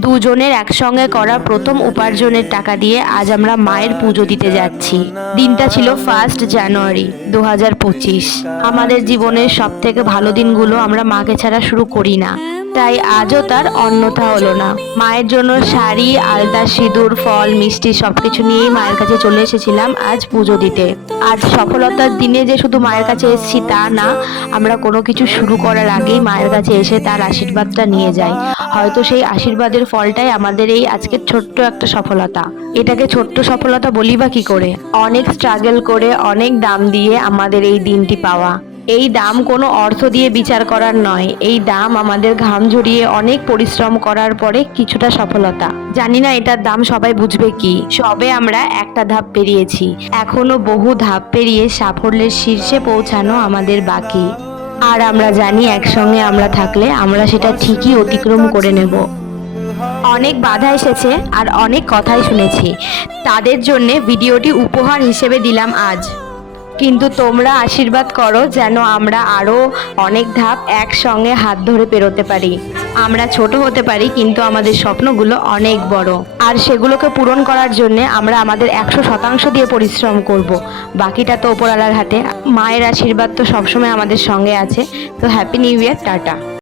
দুজনের একসঙ্গে করা প্রথম উপার্জনের টাকা দিয়ে আজ আমরা মায়ের পুজো দিতে যাচ্ছি। দিনটা ছিল 1 জানুয়ারি 2025। আমাদের জীবনের সব থেকে ভালো দিনগুলো আমরা মাকে ছাড়া শুরু করি না, তাই আজও তার অন্যথা হলো না। মায়ের জন্য শাড়ি, আলতা, সিঁদুর, ফল, মিষ্টি সবকিছু নিয়েই মায়ের কাছে চলে এসেছিলাম আজ পুজো দিতে। আজ সফলতার দিনে যে শুধু মায়ের কাছে এসেছি তা না, আমরা কোনো কিছু শুরু করার আগেই মায়ের কাছে এসে তার আশীর্বাদটা নিয়ে যাই। হয়তো সেই আশীর্বাদের ফলটাই আমাদের এই আজকের ছোট্ট একটা সফলতা। এটাকে ছোট্ট সফলতা বলি বা কি করে? অনেক স্ট্রাগল করে, অনেক দাম দিয়ে আমাদের এই দিনটি পাওয়া। এই দাম কোনো অর্থ দিয়ে বিচার করার নয়, এই দাম আমাদের ঘাম ঝরিয়ে অনেক পরিশ্রম করার পরে কিছুটা সফলতা। জানি না এটার দাম সবাই বুঝবে কি। সবে আমরা একটা ধাপ পেরিয়েছি, এখনো বহু ধাপ পেরিয়ে সাফল্যের শীর্ষে পৌঁছানো আমাদের বাকি। আর আমরা জানি একসঙ্গে আমরা থাকলে আমরা সেটা ঠিকই অতিক্রম করে নেব। অনেক বাধা এসেছে আর অনেক কথাই শুনেছি, তাদের জন্যে ভিডিওটি উপহার হিসেবে দিলাম আজ। কিন্তু তোমরা আশীর্বাদ করো যেন আমরা আরও অনেক ধাপ একসঙ্গে হাত ধরে পেরোতে পারি। আমরা ছোট হতে পারি কিন্তু আমাদের স্বপ্নগুলো অনেক বড়, আর সেগুলোকে পূরণ করার জন্য আমরা আমাদের 100% দিয়ে পরিশ্রম করব। বাকিটা তো ওপরওয়ালার হাতে। মায়ের আশীর্বাদ তো সবসময় আমাদের সঙ্গে আছে। তো হ্যাপি নিউ ইয়ার, টাটা।